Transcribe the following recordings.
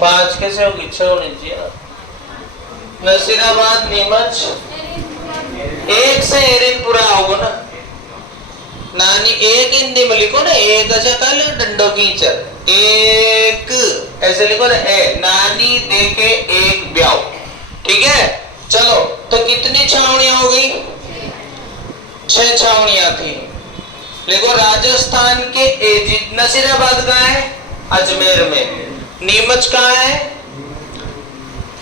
5 कैसे होगी, 6 होनी चाहिए ना। नसीराबाद नीमच, 1 से एरिनपुरा होगा ना। नानी 1 हिंदी में लिखो ना, 1 अच्छा कल डंडो कीचर, 1 ऐसे लिखो ना, नानी देखे 1 ब्याह। ठीक है, चलो तो कितनी छावनियां हो गई, 6 छावनियां थी। देखो राजस्थान के नसीराबाद कहाँ है, अजमेर में। नीमच कहाँ है,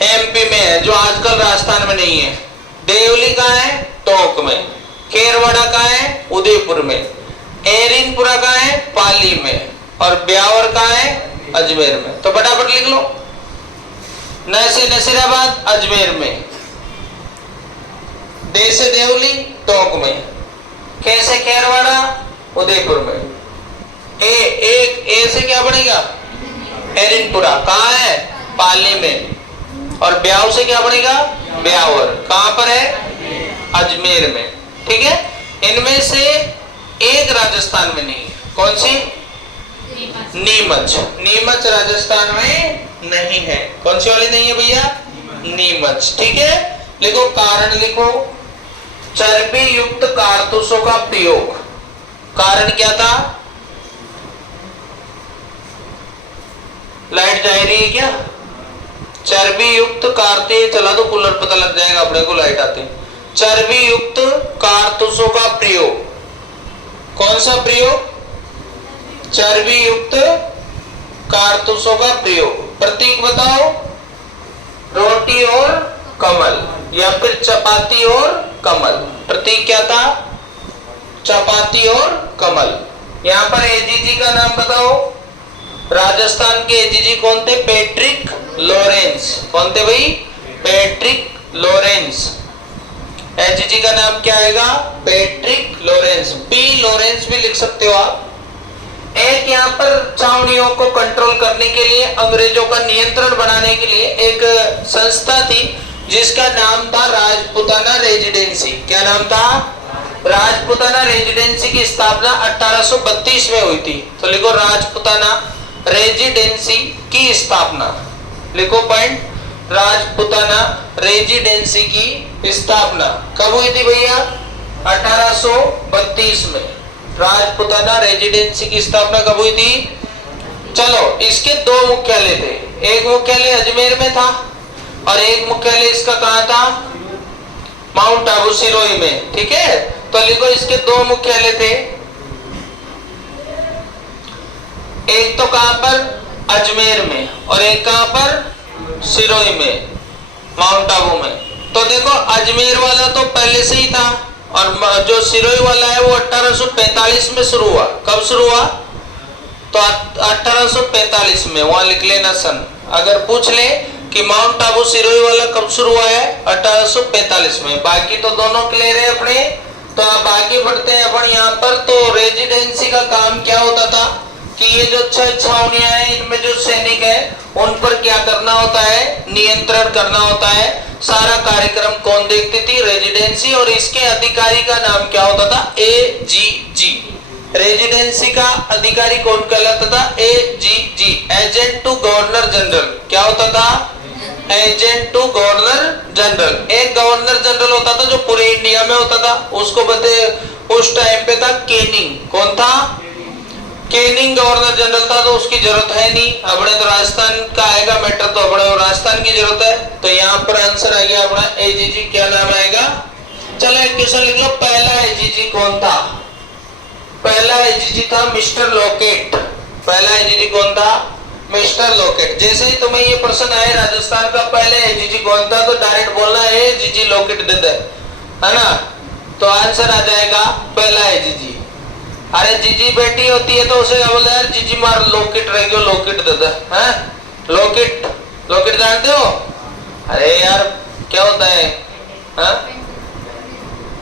एमपी में है, जो आजकल राजस्थान में नहीं है। देवली कहाँ है, टोंक में। खेरवाड़ा कहाँ है, उदयपुर में। एरिनपुरा कहाँ है, पाली में। और ब्यावर कहाँ है, अजमेर में। तो फटाफट लिख लो, नसीराबाद अजमेर में, देसे देवली टोंक में, कैसे खेरवाड़ा उदयपुर में। ए से क्या बनेगा, एरिनपुरा कहाँ है, पाली में। और ब्याव से क्या बनेगा, ब्यावर कहां पर है, अजमेर में। ठीक है, इनमें से एक राजस्थान में नहीं है, कौन सी, नीमच। नीमच राजस्थान में नहीं है। कौन सी वाली नहीं है भैया, नीमच। ठीक है, लिखो कारण, लिखो चर्बी युक्त कारतूसों का प्रयोग। कारण क्या था, लाइट जा रही है क्या, चर्बी युक्त कारतूस, चला दो कूलर, पता लग जाएगा अपने को लाइट आती। चर्बी युक्त कारतूसों का प्रयोग, कौन सा प्रयोग, चर्बी युक्त कारतूसों का प्रयोग। प्रतीक बताओ, रोटी और कमल, या फिर चपाती और कमल। प्रतीक क्या था, चपाती और कमल। यहां पर एजीजी का नाम बताओ, राजस्थान के एजीजी कौन थे, पैट्रिक लॉरेंस। कौन थे भाई, पैट्रिक लॉरेंस। एजीजी का नाम क्या आएगा, पैट्रिक लॉरेंस। पी लॉरेंस भी लिख सकते हो आप। एक यहाँ पर छावनियों को कंट्रोल करने के लिए, अंग्रेजों का नियंत्रण बनाने के लिए एक संस्था थी जिसका नाम था राजपुताना रेजिडेंसी। क्या नाम था, राजपुताना रेजिडेंसी की स्थापना 1832 में हुई थी। तो लिखो राजपुताना रेजिडेंसी की स्थापना, लिखो पॉइंट, राजपुताना रेजिडेंसी की स्थापना कब हुई थी भैया, 1832 में। राजपुताना रेजिडेंसी की स्थापना कब हुई थी। चलो, इसके 2 मुख्यालय थे, एक मुख्यालय अजमेर में था और एक मुख्यालय इसका कहां था, माउंट आबू सिरोही में। ठीक है, तो लिखो इसके 2 मुख्यालय थे, एक तो कहां पर, अजमेर में, और एक कहां पर, सिरोही में, माउंट आबू में। तो देखो अजमेर वाला तो पहले से ही था, और जो सिरोही वाला है वो 1845 में शुरू हुआ। कब शुरू हुआ, तो 1845 में, वहां लिख लेना सन। अगर पूछ ले कि माउंट आबू सिरोही वाला कब शुरू हुआ है, 1845 में। बाकी तो दोनों क्लियर है अपने। तो आप आगे बढ़ते हैं अपन यहाँ पर। तो रेजिडेंसी का काम क्या होता था कि ये जो 6 छावनियां हैं, इनमें जो सैनिक है उन पर क्या करना होता है, नियंत्रण करना होता है। सारा कार्यक्रम कौन देखती थी, रेजिडेंसी। और इसके अधिकारी का नाम क्या होता था, एजीजी। रेजिडेंसी का अधिकारी कौन कहलाता था, AGG, agent to governor general. क्या होता था, एजेंट टू गवर्नर जनरल। एक गवर्नर जनरल होता था जो पूरे इंडिया में होता था, उसको उस टाइम पे था केनिंग। कौन था, केनिंग गवर्नर जनरल था। तो उसकी जरूरत है नहीं, अपने तो राजस्थान का आएगा मैटर, तो अपने राजस्थान की जरूरत है। तो यहाँ पर आंसर आ गया अपना एजीजी। क्या नाम आएगा, चलो एक क्वेश्चन लिख लो, पहला एजीजी कौन था। पहला एजीजी था मिस्टर लॉकेट। पहला एजीजी कौन था, मिस्टर लॉकेट। जैसे ही तुम्हें ये प्रश्न आए राजस्थान का पहले एजीजी कौन था, तो डायरेक्ट बोलना है जीजी लॉकेट दे दे, है ना। तो आंसर आ जाएगा पहला एजीजी। अरे जीजी बेटी होती है तो उसे क्या बोलते हैं, जीजी मार लॉकेट रह गयो, लॉकेट दे दे, हैं लॉकेट। लॉकेट जानते हो, अरे यार क्या होता है,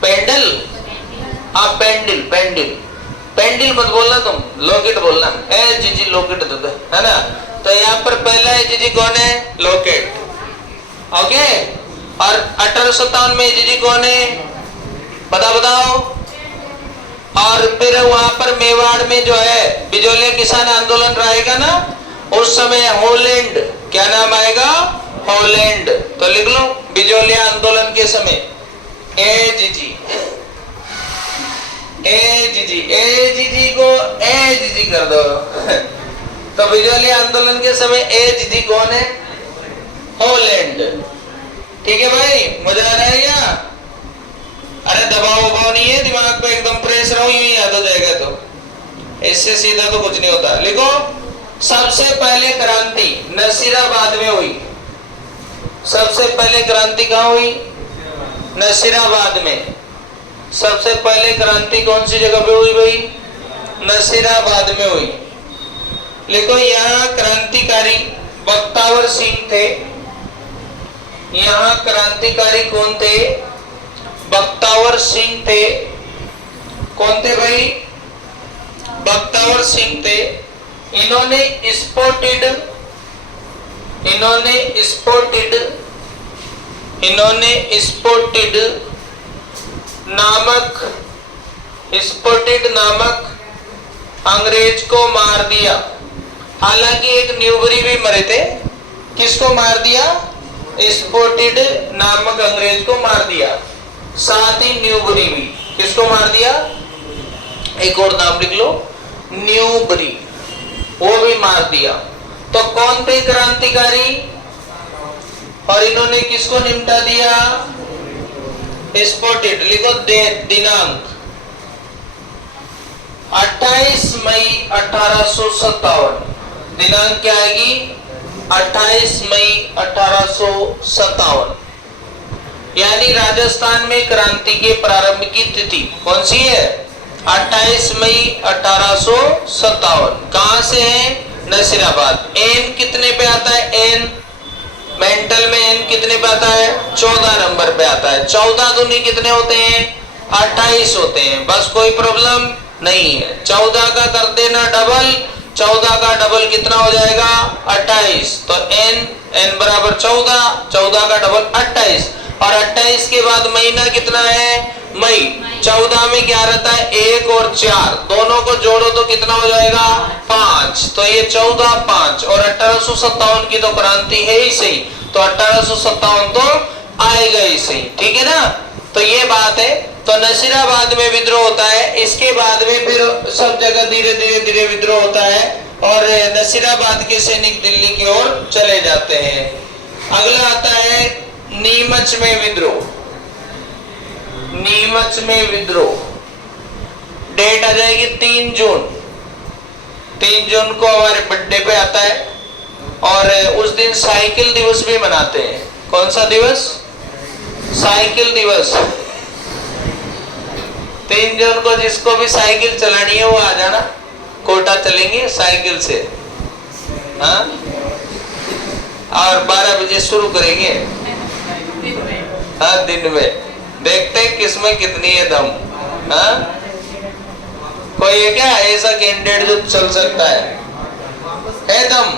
पेंडल, हाँ पेंडिल, पेंडिल, पेंडिल मत बोलना तुम, लॉकेट बोलना। ए जीजी लॉकेट दे दे, है ना। तो यहाँ पर पहला एजीजी कौन है, लॉकेट। ओके, और 1857 में एजीजी कौन है, बताओ। और फिर वहां पर मेवाड़ में जो है बिजोलिया किसान आंदोलन रहेगा ना, उस समय हॉलैंड क्या नाम आएगा? हॉलैंड। तो लिख लो बिजोलिया आंदोलन के समय एजीजी, एजीजी, एजीजी को एजीजी कर दो। तो बिजोलिया आंदोलन के समय एजीजी कौन है? हॉलैंड। ठीक है भाई, मजा आ रहा है क्या? अरे दबाव नहीं है दिमाग पे, एकदम प्रेशर हो, यूं याद हो जाएगा। तो इससे सीधा तो कुछ नहीं होता। लिखो सबसे पहले क्रांति नसीराबाद में हुई। सबसे पहले क्रांति कहाँ हुई? नसीराबाद में। सबसे पहले क्रांति कौन सी जगह पे हुई भाई? नसीराबाद में हुई। लिखो यहाँ क्रांतिकारी बख्तावर सिंह थे। यहाँ क्रांतिकारी कौन थे? बख्तावर सिंह थे। कौन थे भाई? बख्तावर सिंह थे। इन्होंने स्पोर्टेड नामक अंग्रेज को मार दिया। हालांकि एक न्यूबरी भी मरे थे। किसको मार दिया? स्पोर्टेड नामक अंग्रेज को मार दिया। साथ ही न्यूबरी भी। किसको मार दिया? एक और नाम लिख लो, न्यूबरी, वो भी मार दिया। तो कौन थे क्रांतिकारी और इन्होंने किसको निपटा दिया? स्पोर्टेड। लिखो दिनांक 28 मई 1857। दिनांक क्या आएगी? 28 मई 1857। यानी राजस्थान में क्रांति के प्रारंभ की तिथि कौन सी है? 28 मई 1857। कहां से है? नसीराबाद। एन कितने पे आता है? एन मेंटल में एन कितने पे आता है? 14 नंबर पे आता है। 14 दूनी कितने होते हैं? 28 होते हैं। बस कोई प्रॉब्लम नहीं है। 14 का कर देना डबल, 14 का डबल कितना हो जाएगा? 28। तो एन बराबर 14, 14 का डबल 28। और 28 के बाद महीना कितना है? मई। 14 में क्या रहता है? 1 और 4 दोनों को जोड़ो तो कितना हो जाएगा? 5। तो ये 14 5 और 1857 की तो क्रांति है ही सही, तो 1857 तो आएगा ही सही। ठीक है ना? तो ये बात है। तो नसीराबाद में विद्रोह होता है। इसके बाद में फिर सब जगह धीरे धीरे विद्रोह होता है और नसीराबाद के सैनिक दिल्ली की ओर चले जाते हैं। अगला आता है नीमच में विद्रोह। नीमच में विद्रोह डेट आ जाएगी 3 जून। 3 जून को हमारे बर्थडे पे आता है और उस दिन साइकिल दिवस भी मनाते हैं। कौन सा दिवस? साइकिल दिवस। 3 जून को जिसको भी साइकिल चलानी है वो आ जाना। कोटा चलेंगे साइकिल से, हाँ? और 12 बजे शुरू करेंगे, हाँ, दिन में। देखते हैं किसमें कितनी है दम, हाँ? कोई है क्या ऐसा कैंडिडेट जो चल सकता है दम?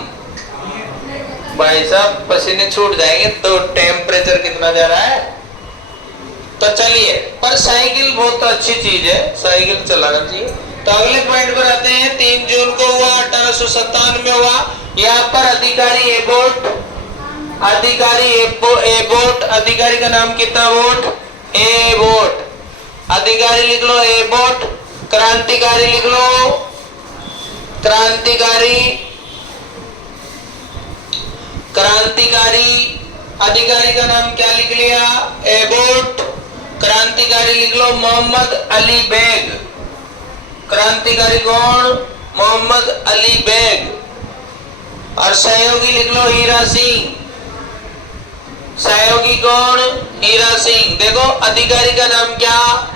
भाई साहब पसीने छूट जाएंगे। तो टेम्परेचर कितना जा रहा है? तो चलिए, पर साइकिल बहुत अच्छी चीज है, साइकिल चलाना चाहिए। तो अगले पॉइंट पर आते हैं। 3 जून को हुआ, 1857 में हुआ। यहाँ पर अधिकारी एबोट, अधिकारी का नाम कितना? Vote, Abbott. अधिकारी लिख लो एबोट। क्रांतिकारी लिख लो क्रांतिकारी। अधिकारी का नाम क्या लिख लिया? एबोट। क्रांतिकारी लिख लो मोहम्मद अली बेग। क्रांतिकारी कौन? मोहम्मद अली बेग। और सहयोगी लिख लो हीरा सिंह। सहयोगी कौन? हीरा सिंह। देखो अधिकारी का नाम क्या?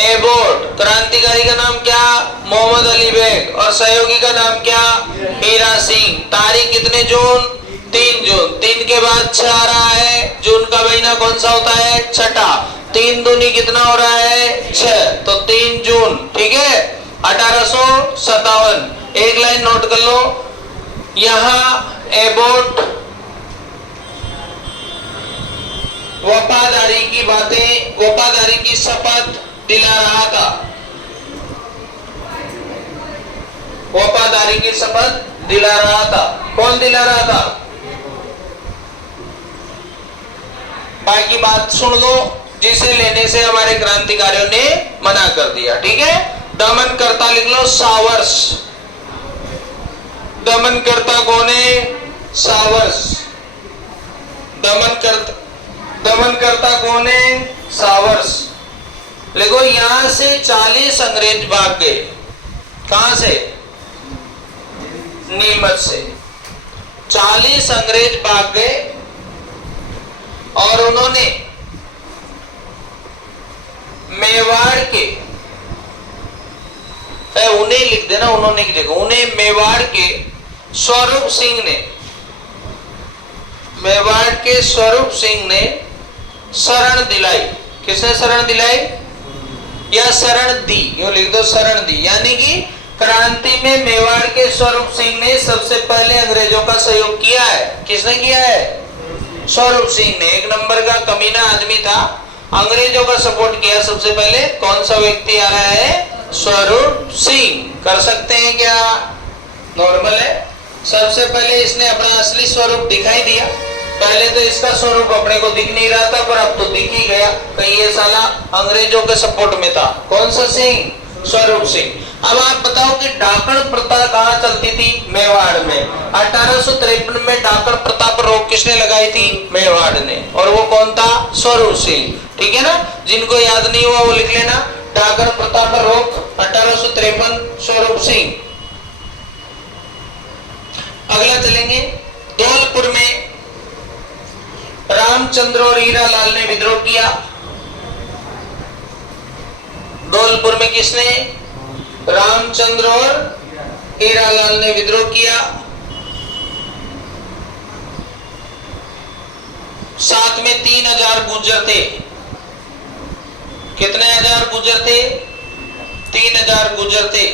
एबोट। क्रांतिकारी का नाम क्या? मोहम्मद अली बेग। और सहयोगी का नाम क्या? हीरा सिंह। तारीख कितने जून? 3 जून। 3 के बाद 6 आ रहा है। जून का महीना कौन सा होता है? छठा। 3 दूनी कितना हो रहा है? 6। तो 3 जून, ठीक है, 1857। एक लाइन नोट कर लो, यहाँ एबोट वफादारी की बातें, वफादारी की शपथ दिला रहा था। वफादारी की शपथ दिला रहा था। कौन दिला रहा था? बाकी बात सुन लो, जिसे लेने से हमारे क्रांतिकारियों ने मना कर दिया। ठीक है, दमनकर्ता लिख लो सावर्स। दमनकर्ता कौन है? सावर्स। दमनकर्ता कौन है? सावर्स। देखो यहां से 40 अंग्रेज भाग गए। कहां से? नीमच से 40 अंग्रेज भाग गए और उन्होंने मेवाड़ के, उन्हें लिख देना, उन्होंने की जगह उन्हें मेवाड़ के स्वरूप सिंह ने, मेवाड़ के स्वरूप सिंह ने शरण दिलाई। किसने शरण दिलाई? या शरण दी, यो लिख दो शरण दी। यानी कि क्रांति में मेवाड़ के स्वरूप सिंह ने सबसे पहले अंग्रेजों का सहयोग किया है। किसने किया है? स्वरूप सिंह ने। एक नंबर का कमीना आदमी था, अंग्रेजों का सपोर्ट किया सबसे पहले। कौन सा व्यक्ति आ रहा है? स्वरूप सिंह। कर सकते हैं क्या? नॉर्मल है। सबसे पहले इसने अपना असली स्वरूप दिखाई दिया। पहले तो इसका स्वरूप अपने को दिख नहीं रहा था, पर अब तो दिख ही गया। कहीं ये साला अंग्रेजों के सपोर्ट में था। कौन सा सिंह? स्वरूप सिंह। अब आप बताओ कि डाकण प्रथा कहाँ चलती थी? मेवाड़ में। 1853 में डाकण प्रथा पर रोक किसने लगाई थी? मेवाड़ ने। और वो कौन था? स्वरूप सिंह। ठीक है ना, जिनको याद नहीं हुआ वो लिख लेना। डाकण प्रथा पर रोक 1853, स्वरूप सिंह। अगला चलेंगे, धौलपुर में रामचंद्र और हीरालाल ने विद्रोह किया। धौलपुर में किसने? रामचंद्र और हीरालाल ने विद्रोह किया। साथ में 3000 गुर्जर थे। कितने हजार गुर्जर थे? 3000 गुर्जर थे।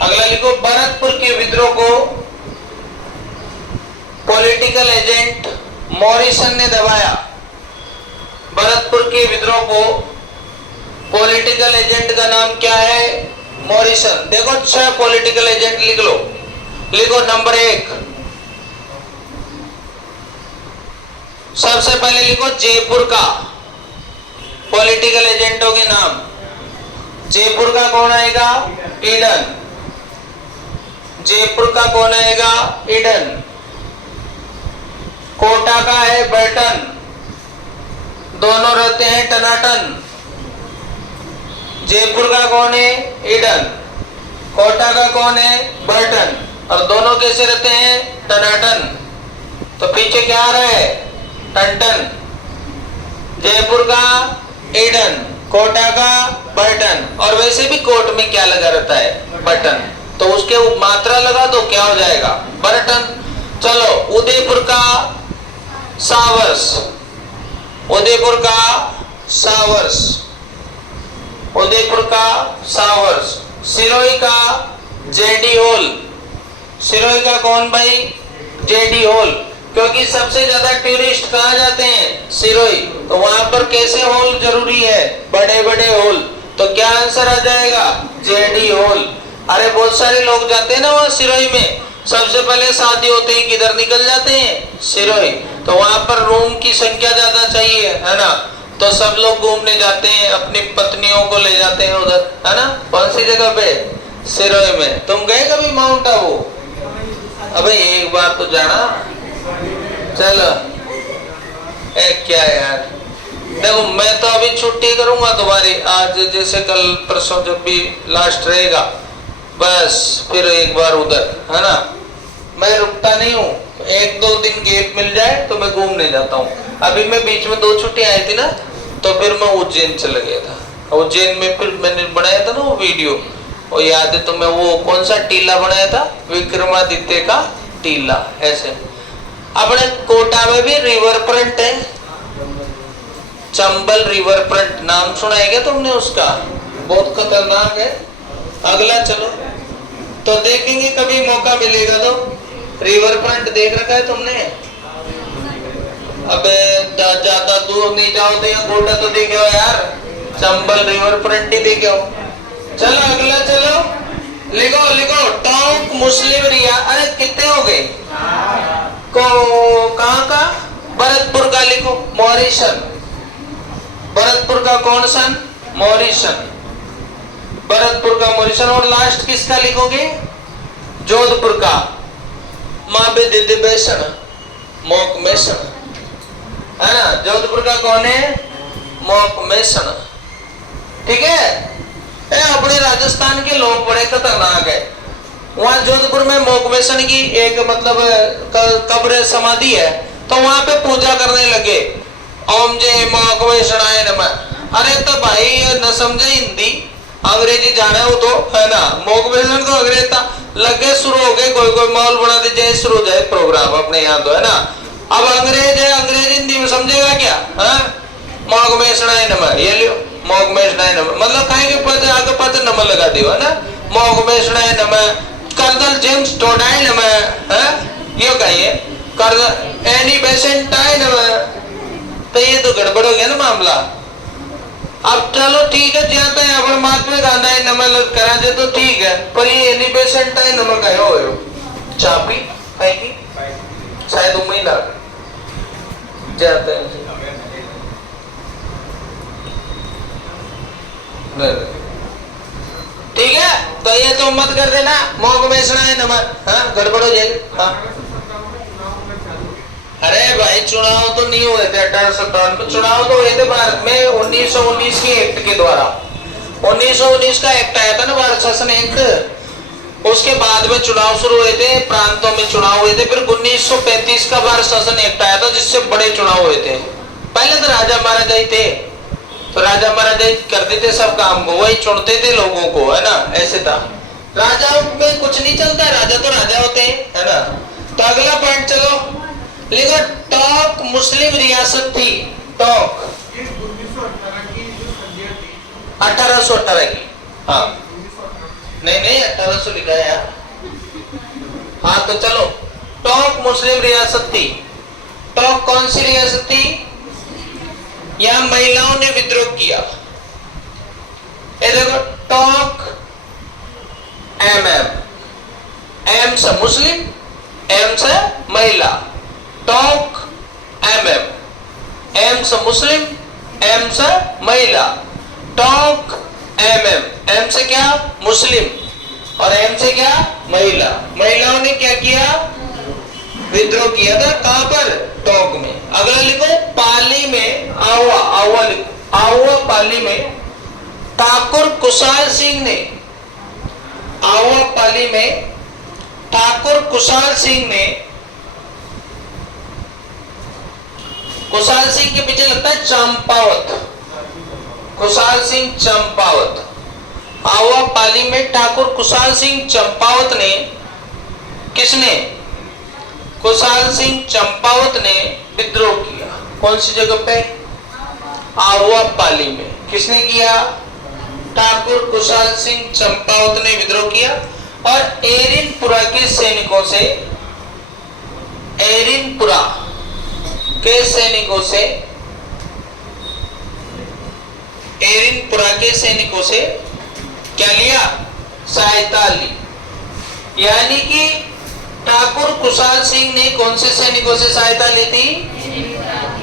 अगला लिखो, भरतपुर के विद्रोह को पॉलिटिकल एजेंट मॉरिसन ने दबाया। भरतपुर के विद्रोह को पॉलिटिकल एजेंट का नाम क्या है? मॉरिसन। देखो 6 पॉलिटिकल एजेंट लिख लो। लिखो नंबर 1, सबसे पहले लिखो जयपुर का पॉलिटिकल एजेंटों के नाम। जयपुर का कौन आएगा? ईडन। जयपुर का कौन आएगा? ईडन। कोटा का है बर्टन। दोनों रहते हैं टनाटन। जयपुर का कौन है? ईडन। कोटा का कौन है? बर्टन। और दोनों कैसे रहते हैं? टनाटन। तो पीछे क्या आ रहा है? टंटन। जयपुर का ईडन, कोटा का बर्टन। और वैसे भी कोट में क्या लगा रहता है? बटन। तो उसके मात्रा लगा दो, क्या हो जाएगा? बर्टन। चलो, उदयपुर का सावर्स। उदयपुर का सावर्स। उदयपुर का सावर्स। सिरोही का जेडी होल। सिरोही का कौन भाई? JD Hall. क्योंकि सबसे ज्यादा टूरिस्ट कहाँ जाते हैं? सिरोही। तो वहां पर कैसे होल जरूरी है? बड़े बड़े होल। तो क्या आंसर आ जाएगा? JD Hall. अरे बहुत सारे लोग जाते हैं ना वहाँ सिरोही में। सबसे पहले शादी होते ही किधर निकल जाते हैं? सिरोही। तो वहां पर रूम की संख्या ज्यादा चाहिए, है ना? तो सब लोग घूमने जाते हैं, अपनी पत्नियों को ले जाते हैं उधर, है ना? कौन सी जगह पे? सिरोही में। तुम गए कभी माउंट आबू? अबे एक बार तो जाना। चलो, क्या यार, देखो मैं तो अभी छुट्टी करूंगा तुम्हारी, आज जैसे कल परसों जब भी लास्ट रहेगा, बस फिर एक बार उधर, है ना? मैं रुकता नहीं हूँ। 1-2 दिन गैप मिल जाए तो मैं घूमने जाता हूँ। अभी मैं बीच में 2 छुट्टी आई थी ना, तो फिर मैं उज्जैन चला गया था। उज्जैन में फिर मैंने बनाया था ना वो वीडियो, और याद है तुम्हें? वो कौन सा टीला बनाया था? विक्रमादित्य का टीला। ऐसे अपने कोटा में भी रिवर फ्रंट है, चंबल रिवर फ्रंट। नाम सुना है क्या तुमने उसका? बहुत खतरनाक है। अगला चलो, तो देखेंगे कभी मौका मिलेगा तो। रिवर फ्रंट देख रखा है तुमने? अबे ज्यादा दूर नहीं जाओ तो यहाँ कोटा तो देखे हो यार, चंबल रिवर फ्रंट ही देखे हो। चलो अगला चलो, लिखो लिखो, टोंक मुस्लिम रिया। अरे कितने हो गए? कहाँ का? भरतपुर का लिखो, मॉरिशन। भरतपुर का कौन सन? मॉरिशन। भरतपुर का मॉरिशन। और लास्ट किसका लिखोगे? जोधपुर का महाविद्यालय मोकमेशन, है ना? जोधपुर का कौन है? मोकमेशन। ठीक है? अपने राजस्थान के लोग बड़े खतरनाक है। वहां जोधपुर में मोकमेशन की एक मतलब कब्र समाधि है, तो वहां पे पूजा करने लगे, ओम जय मोकमेशनाय नमः। अरे तो भाई न समझे हिंदी, अंग्रेजी जाने हो तो, है ना? मोकमेशन तो अंग्रेज था, लगे शुरू हो गए, कोई कोई माहौल बना दे जय शुरू हो जाए प्रोग्राम अपने यहाँ तो, है ना? अब अंग्रेज है, अंग्रेज हिंदी में समझेगा क्या? मोकमेशनाय नमः, ये लियो मोकमेशनाय नमः, मतलब खाएंगे पद आगे पद नमः लगा दियो, है ना? मोकमेशनाय नमः, कर्नल जेम्स टोडाय नमः, ये कहिए कर्नल एनी बेसेंटाय नमः। तो ये तो गड़बड़ हो गया ना मामला। अब चलो ठीक है, जाते हैं अपन महात्मा गांधी नमः करा दे तो ठीक है, पर ये एनी बेसेंटाय नमः का हो चापी खाएगी शायद उम्मीद आ जाते हैं। ठीक है, तो ये तो मत कर देना मोकमेशनाय नमः, गड़बड़ हो जाएगी। हाँ अरे भाई चुनाव तो नहीं हुए थे 1857 में, चुनाव तो हुए थे भारत में 1919 के एक्ट के द्वारा। 1919 का एक्ट आया था ना, भारत शासन एक्ट, उसके बाद में चुनाव शुरू हुए थे, प्रांतों में चुनाव हुए थे। फिर 1935 का भारत शासन एक्ट आया था, जिससे बड़े चुनाव हुए थे। पहले तो राजा महाराजा ही थे, तो राजा महाराजा करते थे सब काम को, वही चुनते थे लोगों को, है ना? ऐसे था। राजाओं में कुछ नहीं चलता, राजा तो राजा होते हैं, है ना? तो अगला पॉइंट चलो लिखो, टोंक मुस्लिम रियासत थी। टोंक 1818 की, हाँ नहीं 1800 लिखा है यार। हाँ तो चलो, टोंक मुस्लिम रियासत थी। टोंक कौन सी रियासत थी? यहां महिलाओं ने विद्रोह किया। ये देखो, टोंक एम से मुस्लिम, एम से महिला, टोंक एम से मुस्लिम, एम से महिला, टोंक एम से क्या? मुस्लिम, और एम से क्या? महिला। महिलाओं ने क्या किया? विद्रोह किया था। कहां पर? टोंक में। अगला लिखो, पाली में आवा लिखो, आवा पाली में ठाकुर कुशाल सिंह ने, आवा पाली में ठाकुर कुशाल सिंह ने, कुशाल सिंह के पीछे लगता है चंपावत, कुशाल सिंह चंपावत। आवा पाली में ठाकुर कुशाल सिंह चंपावत ने, किसने? कुशाल सिंह चंपावत ने विद्रोह किया। कौन सी जगह पे? आवा पाली में। किसने किया? ठाकुर कुशाल सिंह चंपावत ने विद्रोह किया, और एरिनपुरा के सैनिकों से, एरिनपुरा के सैनिकों से, एरिनपुरा के सैनिकों से क्या लिया? सहायता ली। यानी कि ठाकुर कुशाल सिंह ने कौन से सैनिकों से सहायता ली थी?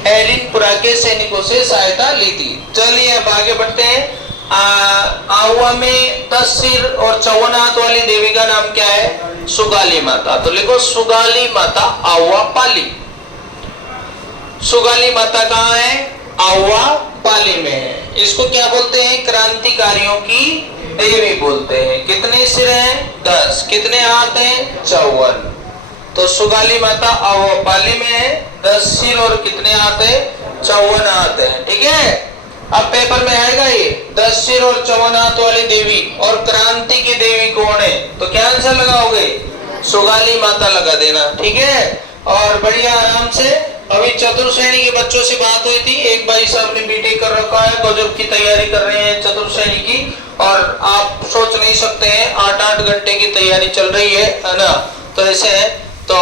एरिनपुरा के सैनिकों से सहायता ली थी। चलिए अब आगे बढ़ते हैं। आहुआ में 10 सिर और 54 हाथ वाली देवी का नाम क्या है? सुगाली माता। तो लिखो, सुगाली माता आहुआ पाली। सुगाली माता कहाँ है? आहुआ पाली में है। इसको क्या बोलते हैं? क्रांतिकारियों की देवी बोलते हैं। कितने सिर हैं? 10। कितने हाथ हैं? 54। तो सुगाली माता आहुआ पाली में है, 10 सिर और कितने हाथ है? 54 हाथ है। ठीक है, अब पेपर में आएगा ये 10 सिर और 54 हाथ वाली देवी और क्रांति की देवी कौन है? तो क्या आंसर लगाओगे? सुगाली माता लगा देना। ठीक है, और बढ़िया आराम से। अभी चतुर्थ श्रेणी के बच्चों से बात हुई थी, एक भाई साहब ने बीटेक कर रखा है, गजब की तैयारी कर रहे हैं चतुर्थ श्रेणी की, और आप सोच नहीं सकते हैं 8-8 घंटे की तैयारी चल रही है ना? तो ऐसे है, तो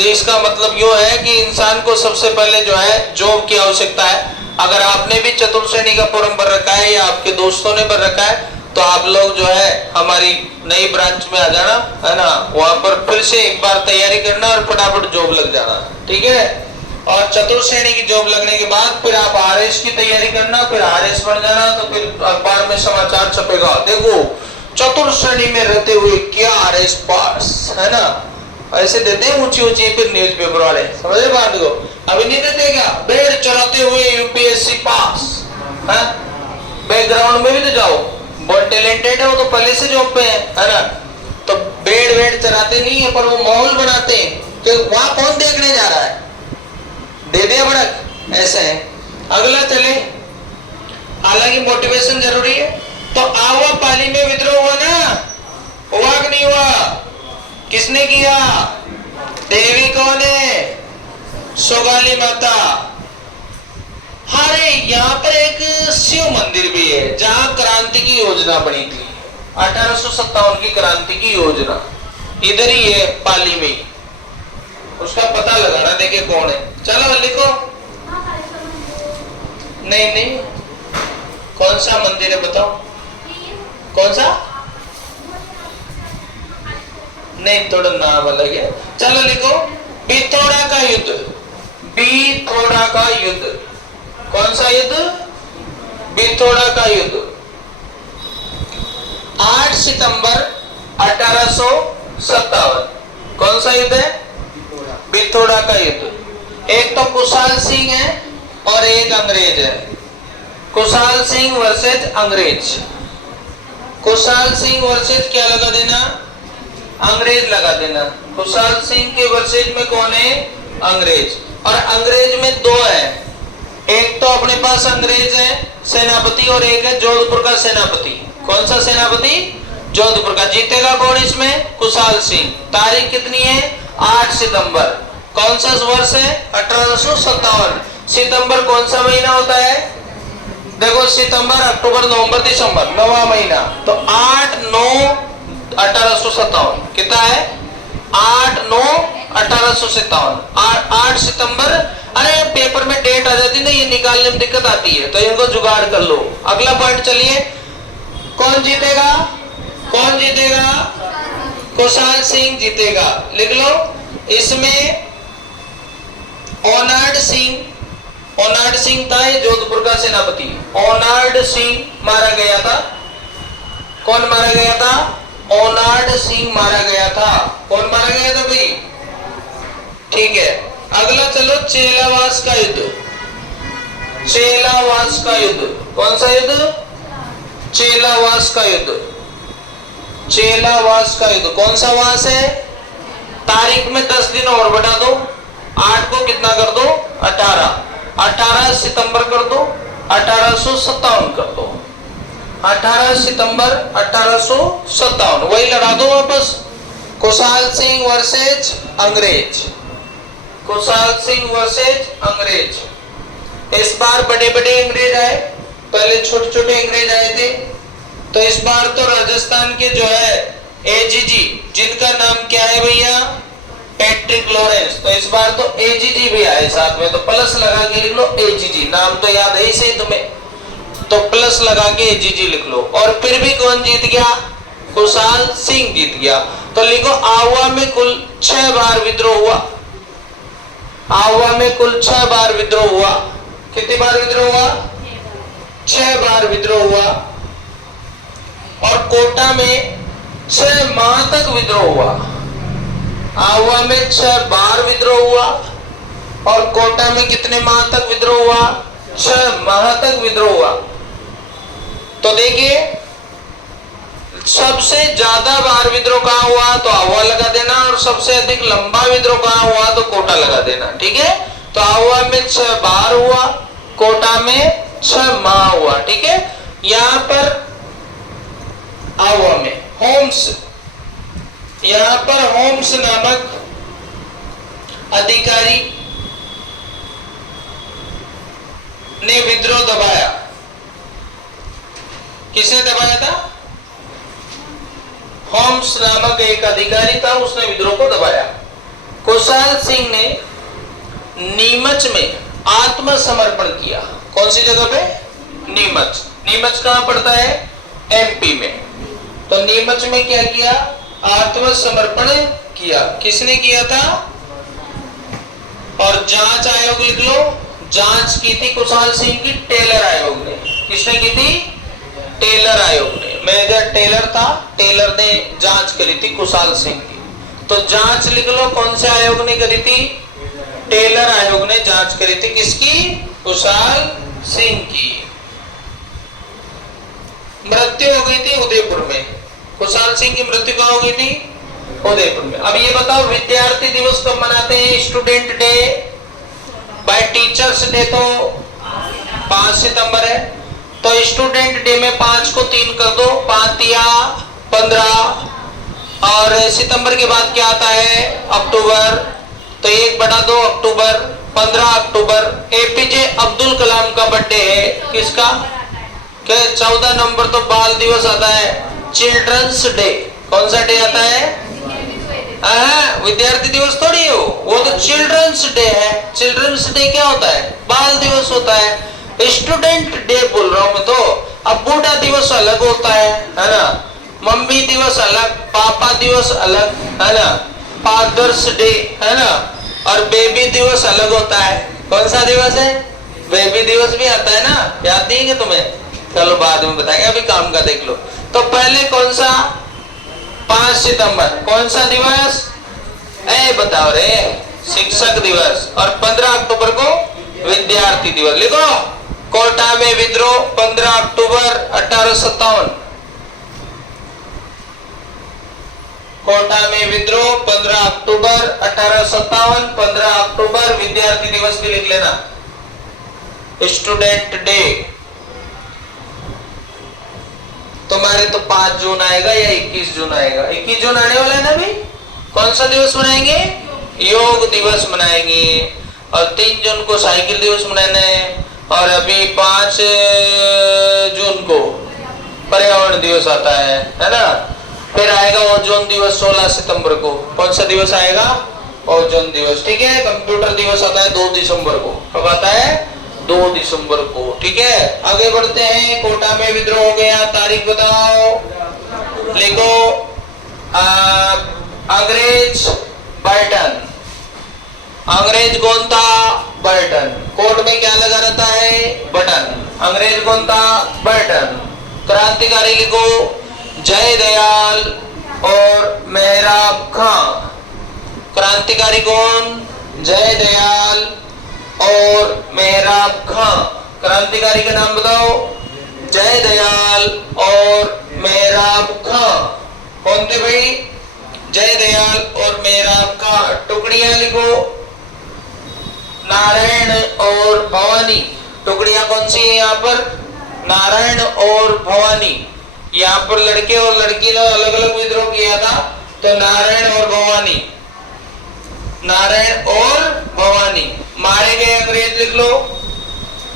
इसका मतलब यो है कि इंसान को सबसे पहले जो है जॉब की आवश्यकता है। अगर आपने भी चतुर्थ श्रेणी का फॉर्म भर रखा है या आपके दोस्तों ने भर रखा है, तो आप लोग जो है हमारी नई ब्रांच में आ जाना, है ना, वहां पर फिर से एक बार तैयारी करना और फटाफट जॉब लग जाना, ठीक है। और चतुर्थ श्रेणी की जॉब लगने के बाद फिर आप आरएस की तैयारी करना, फिर आरएस बन जाना, तो फिर अखबार में समाचार छपेगा, देखो चतुर्थ श्रेणी में रहते हुए क्या आरएस पास, है ना, ऐसे देते हैं ऊंची ऊंची फिर न्यूज़पेपर वाले, समझ रहे बात को। अभी नहीं देते क्या, भेड़ चराते हुए यूपीएससी पास, है, बैकग्राउंड में भी तो जाओ, बहुत टैलेंटेड है वो, तो पहले से जॉब पे है ना, तो भेड़ वेड़ चराते नहीं है पर वो माहौल बनाते हैं कि वहां कौन देखने जा रहा है, दे दे बड़क, ऐसा है। अगला चले, हालांकि मोटिवेशन जरूरी है। तो आवा पाली में विद्रोह हुआ ना, हुआ कि नहीं हुआ, किसने किया, देवी कौन है, सोगाली माता। अरे यहाँ पर एक शिव मंदिर भी है जहां क्रांति की योजना बनी थी, 1857 की क्रांति की योजना, इधर ही है पाली में, उसका पता लगाना, देखे कौन है। चलो लिखो, नहीं नहीं, कौन सा मंदिर है बताओ, कौन सा, नहीं थोड़ा नाम अलग है। चलो लिखो, बिथोड़ा का युद्ध, बिथोड़ा का युद्ध, कौन सा युद्ध, बिथोड़ा का युद्ध, 8 सितंबर 1857, कौन सा युद्ध है, बिथोड़ा का युद्ध। एक तो कुशाल सिंह है और एक अंग्रेज है, कुशाल सिंह वर्सेस अंग्रेज, कुशाल सिंह वर्सेस क्या लगा देना, अंग्रेज लगा देना। कुशाल सिंह के वर्सेस में कौन है, अंग्रेज, और अंग्रेज में दो है, एक तो अपने पास अंग्रेज है सेनापति और एक है जोधपुर का सेनापति। कौन सा सेनापति, जोधपुर का। जीतेगा कौन इसमें, कुशाल सिंह। तारीख कितनी है, 8 सितंबर। कौन सा वर्ष है, 1857। सितंबर कौन सा महीना होता है, देखो सितंबर, अक्टूबर, नवंबर, दिसंबर, 9वां महीना, तो 8/9/1857 कितना है, 8/9/1857, 8 सितंबर। अरे पेपर में डेट आ जाती ना, ये निकालने में दिक्कत आती है, तो इनको जुगाड़ कर लो। अगला पॉइंट चलिए, कौन जीतेगा, कौन जीतेगा, कुशाल सिंह जीतेगा, लिख लो। इसमें ओनार्ड सिंह था जोधपुर का सेनापति, ओनार्ड सिंह मारा गया था। कौन मारा गया था, ओनार्ड सिंह मारा गया था। कौन मारा गया था भाई, ठीक है। अगला चलो, चेलावास का युद्ध, चेलावास का युद्ध, कौन सा युद्ध, चेलावास का युद्ध, चेलावास का युद्ध, कौन सा वास है। तारीख में 10 दिन और बढ़ा दो, 8 को कितना कर दो, 18 सितंबर कर दो, 1857 कर दो, 18 सितंबर 1857, वही लड़ा दो वापस। कुशाल सिंह वर्सेज अंग्रेज, कुशाल सिंह वर्सेज अंग्रेज। इस बार बड़े बड़े अंग्रेज आए, पहले छोटे छोटे अंग्रेज आए थे, तो इस बार तो राजस्थान के जो है एजीजी, जिनका नाम क्या है भैया, पैट्रिक लॉरेंस, तो इस बार तो एजीजी भी आए साथ में, तो प्लस लगा के लिख लो एजीजी, नाम तो याद है ही सही तुम्हें, तो प्लस लगा के एजीजी लिख लो। और फिर भी कौन जीत गया, कुशाल सिंह जीत गया। तो लिखो, आहुआ में कुल 6 बार विद्रोह हुआ, आहुआ में कुल 6 बार विद्रोह हुआ। कितनी बार विद्रोह हुआ, 6 बार विद्रोह हुआ। और कोटा में 6 माह तक विद्रोह हुआ। आहुआ में 6 बार विद्रोह हुआ और कोटा में कितने माह तक विद्रोह हुआ, 6 माह तक विद्रोह हुआ। तो देखिए, सबसे ज्यादा बार विद्रोह कहां हुआ तो आहुआ लगा देना, और सबसे अधिक लंबा विद्रोह कहां हुआ तो कोटा लगा देना, ठीक है। तो आहुआ में 6 बार हुआ, कोटा में 6 माह हुआ, ठीक है। यहां पर आहुआ में होम्स, यहां पर होम्स नामक अधिकारी ने विद्रोह दबाया। किसने दबाया था, होम्स नामक एक अधिकारी था, उसने विद्रोह को दबाया। कुशाल सिंह ने नीमच में आत्मसमर्पण किया। कौन सी जगह पे, नीमच। नीमच कहां पड़ता है, एमपी में। तो नीमच में क्या किया? आत्मसमर्पण किया। किसने किया था? और जांच आयोग लिख लो, जांच की थी कुशाल सिंह की टेलर आयोग ने। किसने की थी? टेलर आयोग ने। मेजर टेलर था, टेलर ने जांच करी थी कुशाल सिंह की। तो जांच लिख लो, कौन से आयोग ने करी थी? टेलर आयोग ने जांच करी थी। किसकी? कुशाल सिंह की। मृत्यु हो गई थी उदयपुर में। कुशाल सिंह की मृत्यु कहाँ हो गई थी? उदयपुर में। अब ये बताओ, विद्यार्थी दिवस कब मनाते हैं? Student day bye teachers day तो 5 सितंबर है। तो स्टूडेंट डे में 5 को 3 कर दो, 5 या 15, और सितंबर के बाद क्या आता है? अक्टूबर, तो 1/2 अक्टूबर, 15 अक्टूबर। एपीजे अब्दुल कलाम का बर्थडे है। किसका? 14 नवंबर तो बाल दिवस आता है, चिल्ड्रंस डे। कौन सा डे आता है? विद्यार्थी दिवस थोड़ी हो, वो तो चिल्ड्रंस डे है। चिल्ड्रंस डे क्या होता है? बाल दिवस होता है। स्टूडेंट डे बोल रहा हूं मैं तो। अब बूढ़ा दिवस अलग होता है ना? मम्मी दिवस अलग, पापा दिवस अलग, है ना? फादर्स डे, है ना? और बेबी दिवस अलग होता है। कौन सा दिवस है? बेबी दिवस भी आता है ना? याद देंगे तुम्हें? चलो बाद में बताएंगे, अभी काम का देख लो। तो पहले कौन सा? 5 सितंबर। कौन सा दिवस? बताओ रे, शिक्षक दिवस। और 15 अक्टूबर को विद्यार्थी दिवस। लिखो, कोटा में विद्रोह 15 अक्टूबर 1857। कोटा में विद्रोह 15 अक्टूबर 1857। 15 अक्टूबर विद्यार्थी दिवस भी लिख लेना। स्टूडेंट डे तुम्हारे तो 5 जून आएगा या 21 जून आएगा? 21 जून आने वाला है ना भाई। कौन सा दिवस मनाएंगे? योग दिवस मनाएंगे। और 3 जून को साइकिल दिवस मनाना है। और अभी 5 जून को पर्यावरण दिवस आता है ना? फिर आएगा ओजोन दिवस 16 सितंबर को। कौन सा दिवस आएगा? ओजोन दिवस। ठीक है। कंप्यूटर दिवस आता है 2 दिसंबर को। कब आता है? 2 दिसंबर को। ठीक है, आगे बढ़ते हैं। कोटा में विद्रोह हो गया, तारीख बताओ। लिखो, अंग्रेज बर्टन। अंग्रेज कौन था? बर्टन। कोट में क्या लगा रहता है? बटन। अंग्रेज कौन था? बर्टन। क्रांतिकारी लिखो, जय दयाल और मेहराब खां। क्रांतिकारी कौन? जय दयाल और मेहराब खां। क्रांतिकारी का नाम बताओ। जय दयाल और मेहराब खां। कौन थे भाई? जय दयाल और मेहराब खां। टुकड़ियां लिखो, नारायण और भवानी। टुकड़ियां कौन सी है यहाँ पर? नारायण और भवानी। यहाँ पर लड़के और लड़की ने अलग अलग विद्रोह किया था, तो नारायण और भवानी। नारायण और भवानी। मारे गए अंग्रेज लिख लो,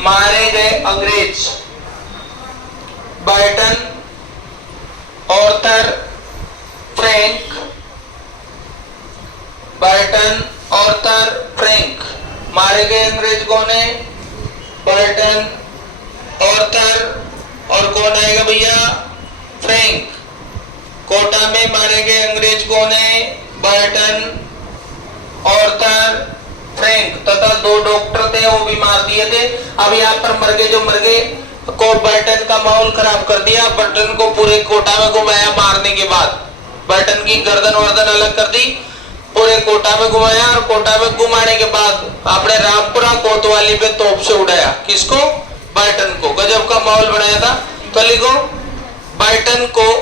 मारे गए अंग्रेज। Burton, Arthur Frank. Burton, Arthur Frank. मारे गए अंग्रेज कौन है? बर्टन, ऑर्थर और कौन आएगा भैया? फ्रैंक। कोटा में मारे गए अंग्रेज कौन है? बर्टन, ऑर्थर, फ्रैंक तथा 2 डॉक्टर थे, वो भी मार दिए थे। अब यहाँ पर मर गए जो मर गए, को बर्टन का माहौल खराब कर दिया। बर्टन को पूरे कोटा में घुमाया मारने के बाद। बर्टन की गर्दन वर्दन अलग कर दी, पूरे कोटा में घुमाया। और कोटा में घुमाने के बाद आपने रामपुरा कोतवाली पे तोप से उड़ाया। किसको? बर्टन को। गजब का माहौल बनाया था। तो लिखो, बर्टन को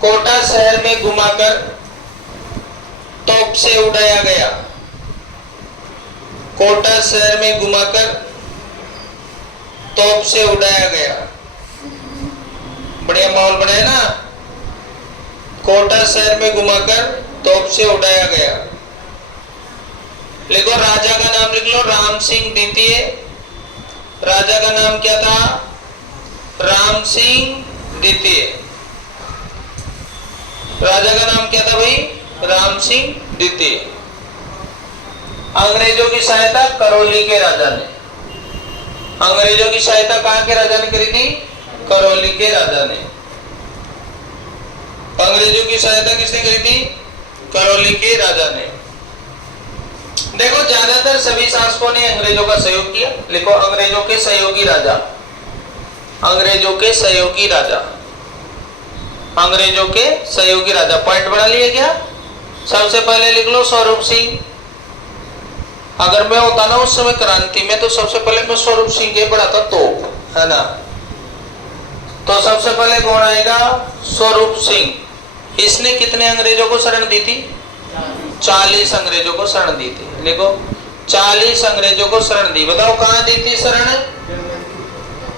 कोटा शहर में घुमाकर तोप से उड़ाया गया। कोटा शहर में घुमाकर तोप से उड़ाया गया। बढ़िया माहौल बनाया ना। कोटा शहर में घुमाकर तोप से उड़ाया गया। लिखो, राजा का नाम लिख लो, राम सिंह द्वितीय। राजा का नाम क्या था? राम सिंह द्वितीय। राजा का नाम क्या था भाई? राम सिंह द्वितीय। अंग्रेजों की सहायता करौली के राजा ने। अंग्रेजों की सहायता कहां के राजा ने करी थी? करौली के राजा ने। अंग्रेजों की सहायता किसने करी थी? करौली के राजा ने। देखो ज्यादातर सभी शासकों ने अंग्रेजों का सहयोग किया। लिखो अंग्रेजों के सहयोगी राजा, अंग्रेजों के सहयोगी राजा, अंग्रेजों के सहयोगी राजा। पॉइंट बना लिए क्या? सबसे पहले लिख लो स्वरूप सिंह। अगर मैं होता ना उस समय क्रांति में तो सबसे पहले मैं स्वरूप सिंह के पढ़ाता तोप, है ना। तो सबसे पहले कौन आएगा? स्वरूप सिंह। इसने कितने अंग्रेजों को शरण दी थी? 40 अंग्रेजों को शरण दी थी। देखो 40 अंग्रेजों को शरण दी। बताओ कहाँ दी थी शरण?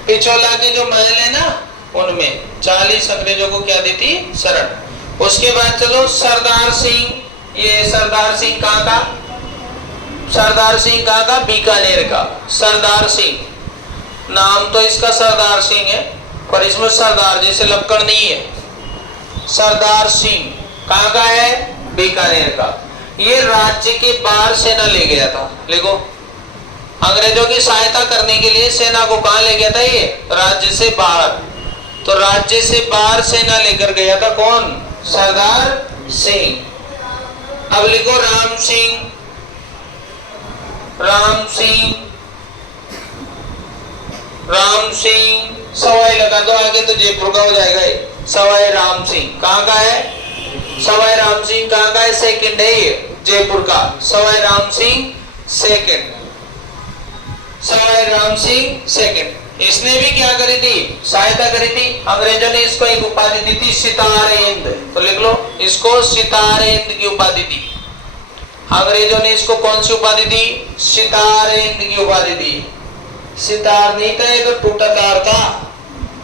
पिछोला के जो महल है ना उनमें 40 अंग्रेजों को क्या दी थी? शरण। उसके बाद चलो सरदार सिंह। ये सरदार सिंह कहाँ का? सरदार सिंह कहाँ का? बीकानेर का। सरदार सिंह नाम तो इसका सरदार सिंह है पर इसमें सरदार जैसे लपकड़ नहीं है। सरदार सिंह कहाँ का है? बीकानेर का। ये राज्य के बाहर सेना ले गया था। देखो अंग्रेजों की सहायता करने के लिए सेना को कहाँ ले गया था? ये राज्य से बाहर। तो राज्य से बाहर सेना लेकर गया था कौन? सरदार सिंह। अब लिखो राम सिंह। राम सिंह, राम सिंह सवाई लगा दो आगे तो जयपुर का हो जाएगा ये। सवाई राम सिंह कहाँ का है? सवाई राम सिंह कहाँ का है? सेकंड है ये, जयपुर का। Sawai Ram Singh second, Sawai Ram Singh second. इसने भी क्या करी थी? सहायता करी थी। अंग्रेजों ने इसको एक उपाधि दी थी सितारेंद। तो लिख लो इसको सितारेंद की उपाधि दी। अंग्रेजों ने इसको कौन सी उपाधि दी? सितारेंद की उपाधि दी। सितार नहीं था, ये तो टूटा तार था।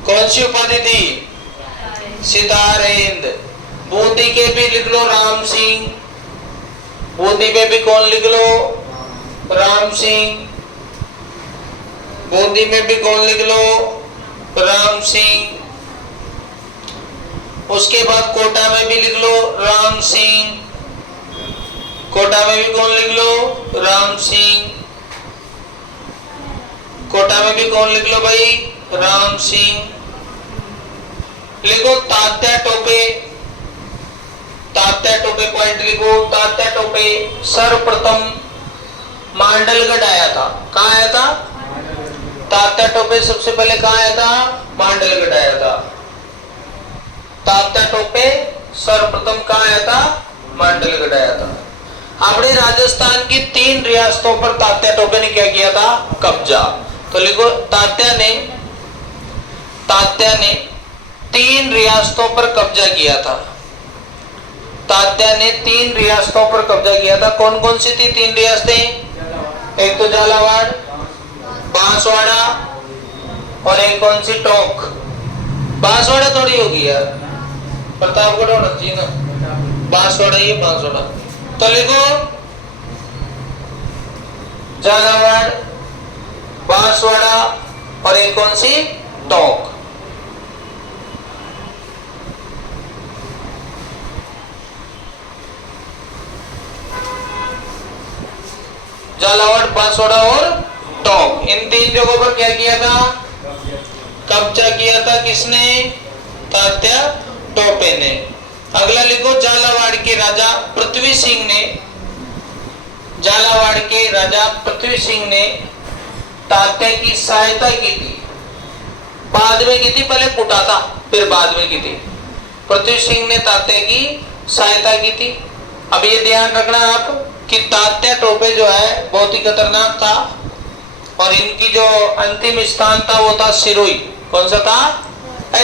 कौन सी उपाधि दी? सितारेंद। बूंदी के भी लिख लो राम सिंह। बूंदी में भी कौन लिख लो? राम सिंह। बूंदी में भी कौन लिख लो? राम सिंह। उसके बाद कोटा में भी लिख लो राम सिंह। कोटा में भी कौन लिख लो? राम सिंह। कोटा में भी कौन लिख लो भाई? राम सिंह। लिखो तात्या टोपे। तात्या टोपे पॉइंट लिखो। तात्या टोपे सर्वप्रथम मांडलगढ़ आया था। कहाँ आया था? तात्या टोपे सबसे पहले कहाँ आया था? मांडलगढ़ आया था। तात्या टोपे सर्वप्रथम कहाँ आया था? मांडलगढ़ आया था। अपने राजस्थान की 3 रियासतों पर तात्या टोपे ने क्या किया था? कब्जा। तो लिखो तात्या ने 3 रियासतों पर कब्जा किया था। तात्या ने 3 रियासतों पर कब्जा किया था। कौन कौन सी थी 3 रियासतें? एक तो झालावाड़, बांसवाड़ा और एक कौन सी? टोंक। बांसवाड़ा थोड़ी होगी यार, प्रतापगढ़ होना चाहिए ना। बांसवाड़ा, ये बांसवाड़ा। तो लिखो झालावाड़, बांसवाड़ा और एक कौन सी? टोंक। झालावाड़, बांसवाड़ा और टोंक, इन 3 जगहों पर क्या किया था? कब्जा किया था। किसने? तात्या टोपे ने। अगला लिखो झालावाड़ के राजा पृथ्वी सिंह ने। झालावाड़ के राजा पृथ्वी सिंह ने तात्या की सहायता की थी। बाद में की थी, पहले कुटा था फिर बाद में की थी। पृथ्वी सिंह ने तात्या की सहायता की थी। अब ये ध्यान रखना आप कि तात्या टोपे जो है बहुत ही खतरनाक था और इनकी जो अंतिम स्थान था वो था सिरोही। कौन सा था?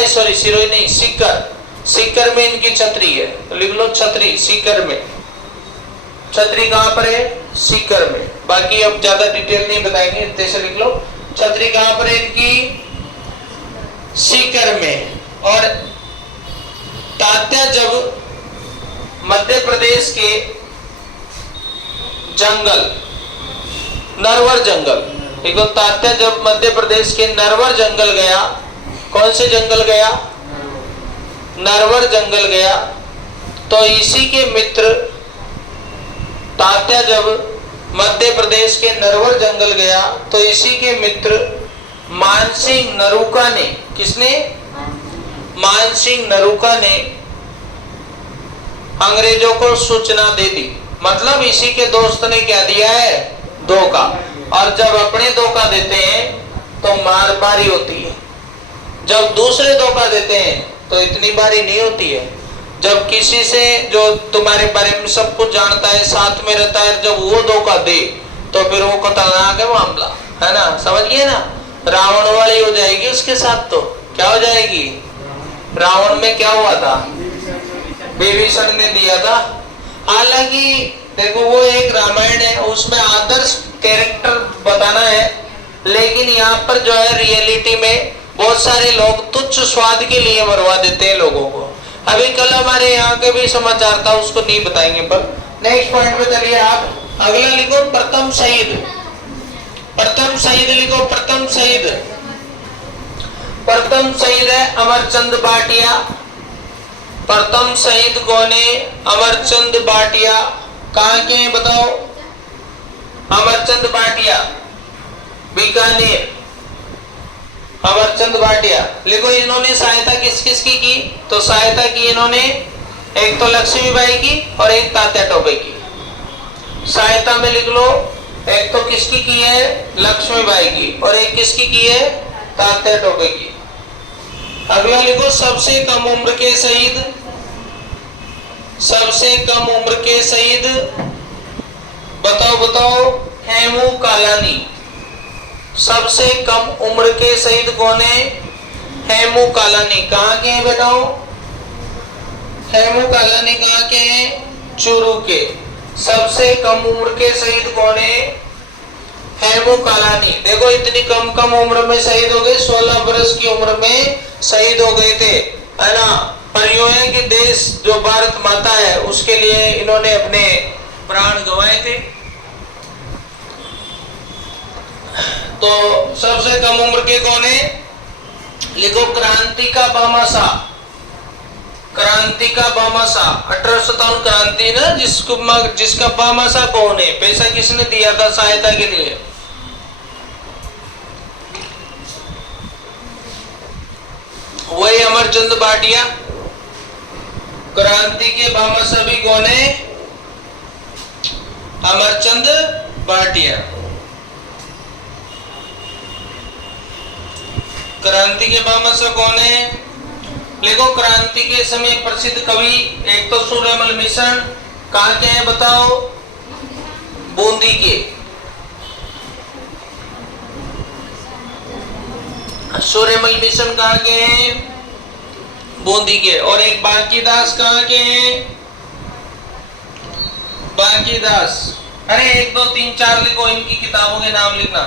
सॉरी सिरोही नहीं, सीकर। सीकर में इनकी छतरी है। तो लिख लो छतरी, सीकर में। छतरी कहां पर है? सीकर में। बाकी अब ज्यादा डिटेल नहीं बताएंगे, इतने से लिख लो। छतरी कहां पर है इनकी? सीकर में। और तात्या जब मध्य प्रदेश के जंगल, नरवर जंगल, देखो तात्या जब मध्य प्रदेश के नरवर जंगल गया। कौन से जंगल गया? नरवर जंगल गया। तो इसी के मित्र तात्या जब मध्य प्रदेश के नरवर जंगल गया तो इसी के मित्र मानसिंह नरूका ने, किसने? मानसिंह नरूका ने अंग्रेजों को सूचना दे दी। मतलब इसी के दोस्त ने क्या दिया है? धोखा। और जब अपने धोखा देते हैं तो मार बारी होती है, जब दूसरे धोखा देते हैं तो इतनी बारी नहीं होती है। जब किसी से जो तुम्हारे बारे में सब कुछ जानता है, साथ में रहता है, जब वो धोखा दे तो फिर वो खतरनाक है मामला, है ना? समझिए ना, रावण वाली हो जाएगी उसके साथ। तो क्या हो जाएगी? रावण में क्या हुआ था? विभीषण ने दिया था। हालांकि देखो वो एक रामायण है, उसमें आदर्श कैरेक्टर बताना है, लेकिन यहाँ पर जो है रियलिटी में बहुत सारे लोग तुच्छ स्वाद के लिए मरवा देते हैं लोगों को। अभी कल हमारे यहाँ के भी समाचार था, उसको नहीं बताएंगे, पर नेक्स्ट पॉइंट पे चलिए आप। अगला लिखो प्रथम शहीद। प्रथम शहीद लिखो, प्रथम शहीद। प्रथम शहीद है अमरचंद भाटिया। प्रथम शहीद कौन है? अमरचंद भाटिया। कहाँ के हैं बताओ? अमरचंद भाटिया बीकानेर। अमरचंद भाटिया लिखो। इन्होंने सहायता किस किस की? तो सहायता की इन्होंने एक तो लक्ष्मीबाई की और एक तात्या टोपे की। सहायता में लिख लो, एक तो किसकी की है? लक्ष्मीबाई की, और एक किसकी की है? तात्या टोपे की। अगला लिखो सबसे कम उम्र के शहीद। सबसे कम उम्र के शहीद बताओ बताओ। हेमू कालानी। सबसे कम उम्र के शहीद कौन है? हेमू कालानी। कहाँ के हैं बेटाओ? हेमू कालानी कहाँ के हैं? चूरू के। सबसे कम उम्र के शहीद कौन है? हेमू कालानी। देखो इतनी कम कम उम्र में शहीद हो गए, 16 वर्ष की उम्र में शहीद हो गए थे, है ना? पर यूं है कि देश जो भारत माता है उसके लिए इन्होंने अपने प्राण गंवाए थे। तो सबसे कम उम्र के कौन है? लिखो क्रांति का भामाशाह। क्रांति का भामाशाह 1857 क्रांति ना, जिसका भामाशाह कौन है? पैसा किसने दिया था सहायता के लिए? वही अमरचंद भाटिया। क्रांति के भामाशाह भी कौन है? अमरचंद भाटिया। क्रांति के भामाशाह कौन है? लिखो क्रांति के समय प्रसिद्ध कवि एक तो सूर्यमल मिशन। कहाँ के हैं बताओ? बूंदी के। सूर्यमल मिशन कहाँ के हैं? बूंदी के। और एक बांकीदास कहाँ के हैं? बांकीदास। अरे 1 2 3 4 लिखो, इनकी किताबों के नाम लिखना।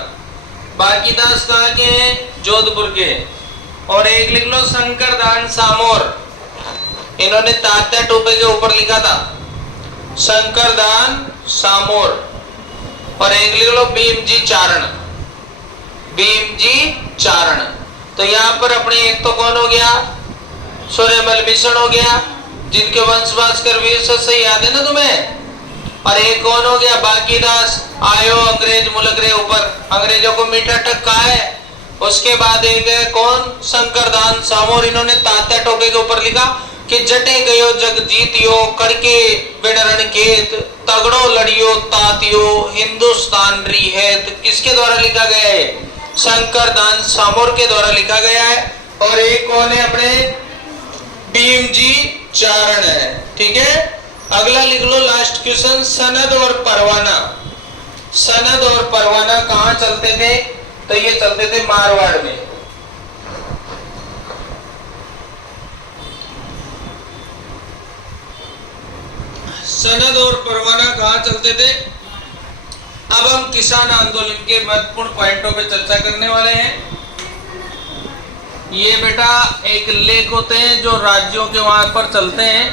बांकीदास कहाँ के हैं? जोधपुर के। और एक लिख लो शंकरदान सामोर। इन्होंने तात्या टोपे के ऊपर लिखा था, शंकरदान सामोर। और एक लिख लो भीमजी चारण। भीमजी चारण। तो यहाँ पर अपने एक तो कौन हो गया? सूर्यमल मिशन हो गया, जिनके वंश भास्कर वीर से याद है ना तुम्हें। और एक कौन हो गया? बांकीदास। आयो अंग्रेज मुल्क रे ऊपर, अंग्रेजों को मीठा टक्का है। उसके बाद एक है कौन? शंकरदान सामोर। इन्होंने तात्या टोपे के ऊपर लिखा कि जटे गयो जग जीतियो, करके बिडरण खेत, तगड़ो लड़ियो तातियो, हिंदुस्तान री है। तो किसके द्वारा लिखा गया है? शंकरदान सामोर के द्वारा लिखा गया है। और एक कौन है? अपने भीमजी चारण है। ठीक है, अगला लिख लो लास्ट क्वेश्चन, सनद और परवाना। सनद और परवाना कहाँ चलते थे? तो ये चलते थे मारवाड़ में। सनद और परवाना कहाँ चलते थे? अब हम किसान आंदोलन के महत्वपूर्ण पॉइंटों पे चर्चा करने वाले हैं। ये बेटा एक लेख होते हैं जो राज्यों के वहां पर चलते हैं।